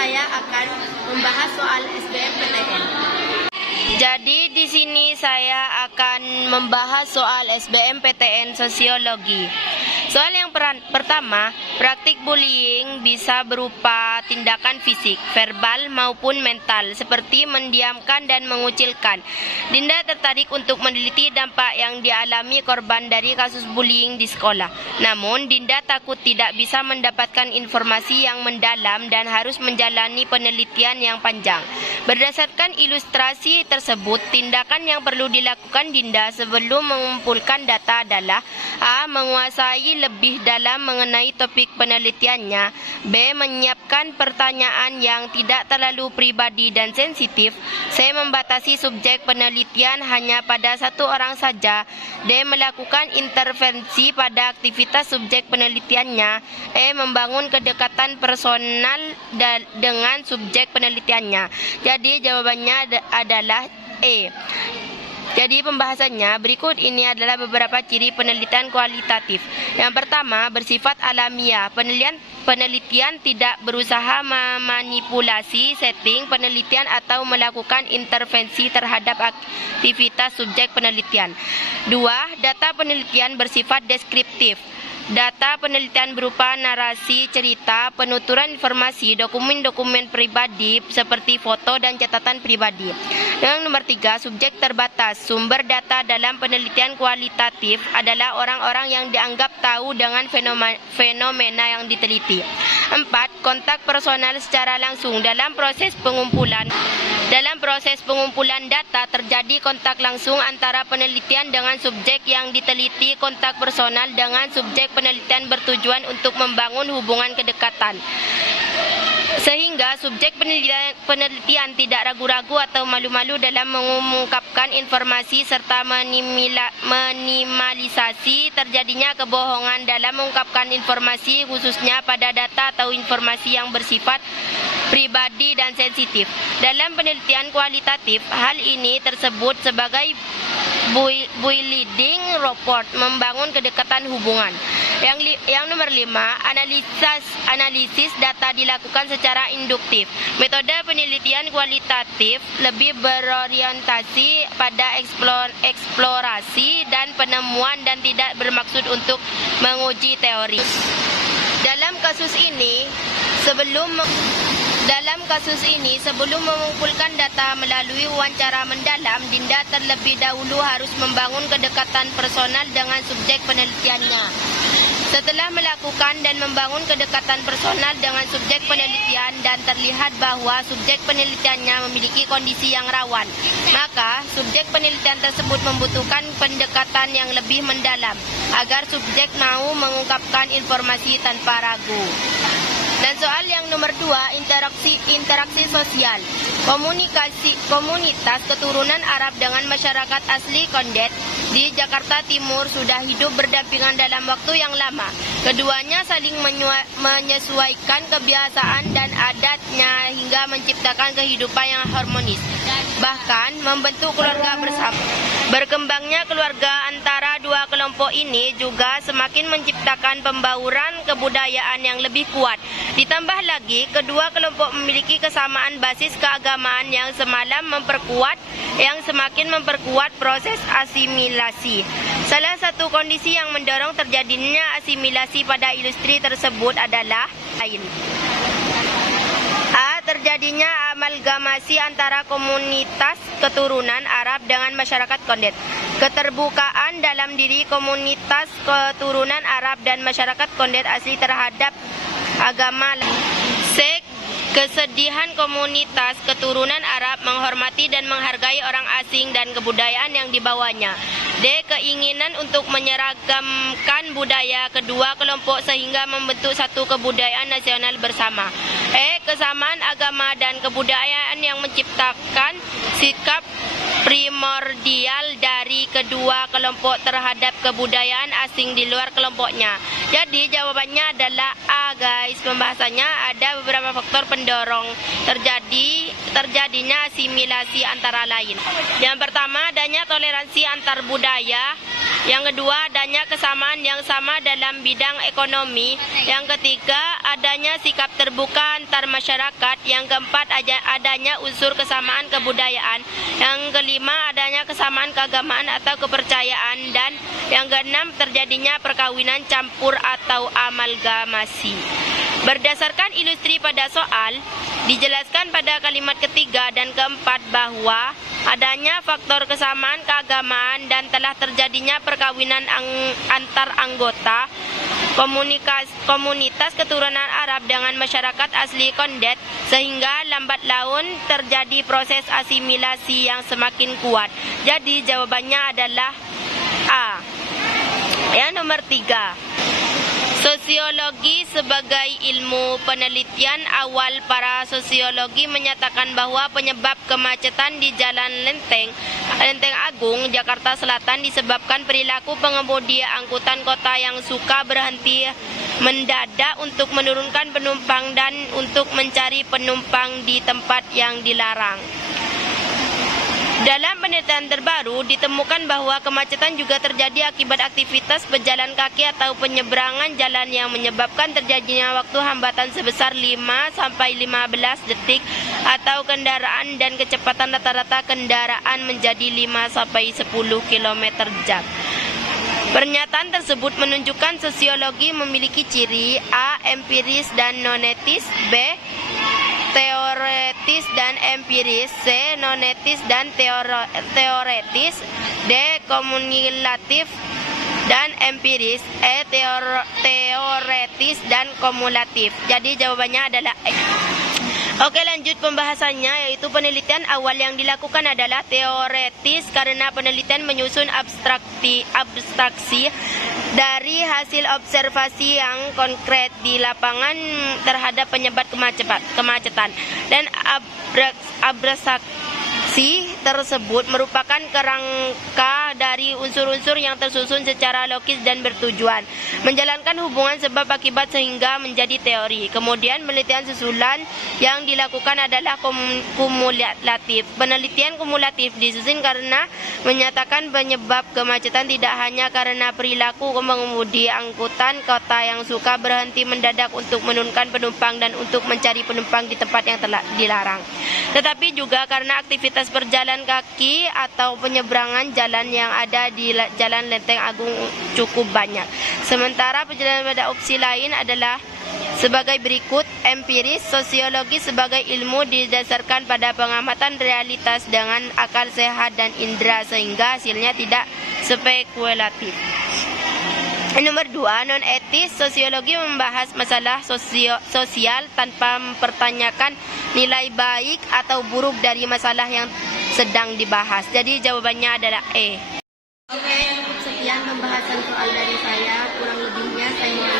saya akan membahas soal SBMPTN. Jadi di sini saya akan membahas soal SBMPTN Sosiologi. Soal yang pertama, praktik bullying bisa berupa tindakan fisik, verbal maupun mental, seperti mendiamkan dan mengucilkan. Dinda tertarik untuk meneliti dampak yang dialami korban dari kasus bullying di sekolah. Namun, Dinda takut tidak bisa mendapatkan informasi yang mendalam dan harus menjalani penelitian yang panjang. Berdasarkan ilustrasi tersebut, tindakan yang perlu dilakukan Dinda sebelum mengumpulkan data adalah A. Menguasai lebih dalam mengenai topik penelitiannya. B. Menyiapkan pertanyaan yang tidak terlalu pribadi dan sensitif. C. Membatasi subjek penelitian hanya pada satu orang saja. D. Melakukan intervensi pada aktivitas subjek penelitiannya. E. Membangun kedekatan personal dengan subjek penelitiannya. Jadi jawabannya adalah E. Jadi pembahasannya berikut ini adalah beberapa ciri penelitian kualitatif. Yang pertama, bersifat alamiah. Penelitian tidak berusaha memanipulasi setting penelitian atau melakukan intervensi terhadap aktivitas subjek penelitian. Dua, data penelitian bersifat deskriptif. Data penelitian berupa narasi, cerita, penuturan informasi, dokumen-dokumen pribadi seperti foto dan catatan pribadi. Yang nomor tiga, subjek terbatas. Sumber data dalam penelitian kualitatif adalah orang-orang yang dianggap tahu dengan fenomena yang diteliti. Empat, kontak personal secara langsung. Dalam proses pengumpulan data terjadi kontak langsung antara penelitian dengan subjek yang diteliti. Kontak personal dengan subjek penelitian bertujuan untuk membangun hubungan kedekatan, sehingga subjek penelitian tidak ragu-ragu atau malu-malu dalam mengungkapkan informasi serta minimalisasi terjadinya kebohongan dalam mengungkapkan informasi, khususnya pada data atau informasi yang bersifat pribadi dan sensitif. Dalam penelitian kualitatif, hal ini tersebut sebagai building rapport, membangun kedekatan hubungan. Yang nomor 5, analisis data dilakukan secara induktif. Metode penelitian kualitatif lebih berorientasi pada eksplorasi dan penemuan dan tidak bermaksud untuk menguji teori. Dalam kasus ini, sebelum mengumpulkan data melalui wawancara mendalam, Dinda terlebih dahulu harus membangun kedekatan personal dengan subjek penelitiannya. Setelah melakukan dan membangun kedekatan personal dengan subjek penelitian dan terlihat bahwa subjek penelitiannya memiliki kondisi yang rawan, maka subjek penelitian tersebut membutuhkan pendekatan yang lebih mendalam agar subjek mau mengungkapkan informasi tanpa ragu. Dan soal yang nomor 2, interaksi sosial. Komunitas keturunan Arab dengan masyarakat asli Kondet di Jakarta Timur sudah hidup berdampingan dalam waktu yang lama. Keduanya saling menyesuaikan kebiasaan dan adatnya hingga menciptakan kehidupan yang harmonis, bahkan membentuk keluarga bersama. Berkembangnya keluarga antara dua kelompok ini juga semakin menciptakan pembauran kebudayaan yang lebih kuat. Ditambah lagi, kedua kelompok memiliki kesamaan basis keagamaan yang semakin memperkuat proses asimilasi. Salah satu kondisi yang mendorong terjadinya asimilasi pada industri tersebut adalah A. Terjadinya amalgamasi antara komunitas keturunan Arab dengan masyarakat Kondet. Keterbukaan dalam diri komunitas keturunan Arab dan masyarakat Kondet asli terhadap agama. C. Kesedihan komunitas keturunan Arab menghormati dan menghargai orang asing dan kebudayaan yang dibawanya. D. Keinginan untuk menyeragamkan budaya kedua kelompok sehingga membentuk satu kebudayaan nasional bersama. E. Kesamaan agama dan kebudayaan yang menciptakan sikap primordial dari kedua kelompok terhadap kebudayaan asing di luar kelompoknya. Jadi jawabannya adalah A, guys. Pembahasannya ada beberapa faktor pendorong terjadinya asimilasi antara lain. Yang pertama, adanya toleransi antar budaya. Yang kedua, adanya kesamaan yang sama dalam bidang ekonomi. Yang ketiga, adanya sikap terbuka antar masyarakat. Yang keempat, adanya unsur kesamaan kebudayaan. Yang kelima, adanya kesamaan keagamaan atau kepercayaan. Dan yang keenam, terjadinya perkawinan campur atau amalgamasi. Berdasarkan ilustri pada soal, dijelaskan pada kalimat ketiga dan keempat bahwa adanya faktor kesamaan keagamaan dan telah terjadinya perkawinan antar anggota komunitas keturunan Arab dengan masyarakat asli Kondet, sehingga lambat laun terjadi proses asimilasi yang semakin kuat. Jadi jawabannya adalah A. Yang nomor 3. Sosiologi sebagai ilmu penelitian. Awal para sosiologi menyatakan bahwa penyebab kemacetan di Jalan Lenteng Agung, Jakarta Selatan disebabkan perilaku pengemudi angkutan kota yang suka berhenti mendadak untuk menurunkan penumpang dan untuk mencari penumpang di tempat yang dilarang. Dalam penelitian terbaru ditemukan bahwa kemacetan juga terjadi akibat aktivitas pejalan kaki atau penyeberangan jalan yang menyebabkan terjadinya waktu hambatan sebesar 5-15 detik atau kendaraan dan kecepatan rata-rata kendaraan menjadi 5-10 km jam. Pernyataan tersebut menunjukkan sosiologi memiliki ciri A. Empiris dan nonetis, B. Teoretis dan empiris, C. Nonetis dan teoretis, D. Kumulatif dan empiris, E. Teoretis dan kumulatif. Jadi jawabannya adalah E. Oke, lanjut pembahasannya, yaitu penelitian awal yang dilakukan adalah teoretis karena penelitian menyusun abstraksi dari hasil observasi yang konkret di lapangan terhadap penyebab kemacetan. Dan abstraksi tersebut merupakan kerangka dari unsur-unsur yang tersusun secara logis dan bertujuan menjalankan hubungan sebab akibat sehingga menjadi teori. Kemudian penelitian susulan yang dilakukan adalah kumulatif. Penelitian kumulatif disusun karena menyatakan penyebab kemacetan tidak hanya karena perilaku pengemudi angkutan kota yang suka berhenti mendadak untuk menurunkan penumpang dan untuk mencari penumpang di tempat yang telah dilarang, tetapi juga karena aktivitas berjalan kaki atau penyeberangan jalan yang ada di Jalan Lenteng Agung cukup banyak. Sementara perjalanan pada opsi lain adalah sebagai berikut. Empiris, sosiologi sebagai ilmu didasarkan pada pengamatan realitas dengan akal sehat dan indera sehingga hasilnya tidak spekulatif. Nomor 2, non-etis, sosiologi membahas masalah sosial tanpa mempertanyakan nilai baik atau buruk dari masalah yang sedang dibahas. Jadi jawabannya adalah E. Oke, sekian pembahasan soal dari saya. Kurang lebihnya saya mohon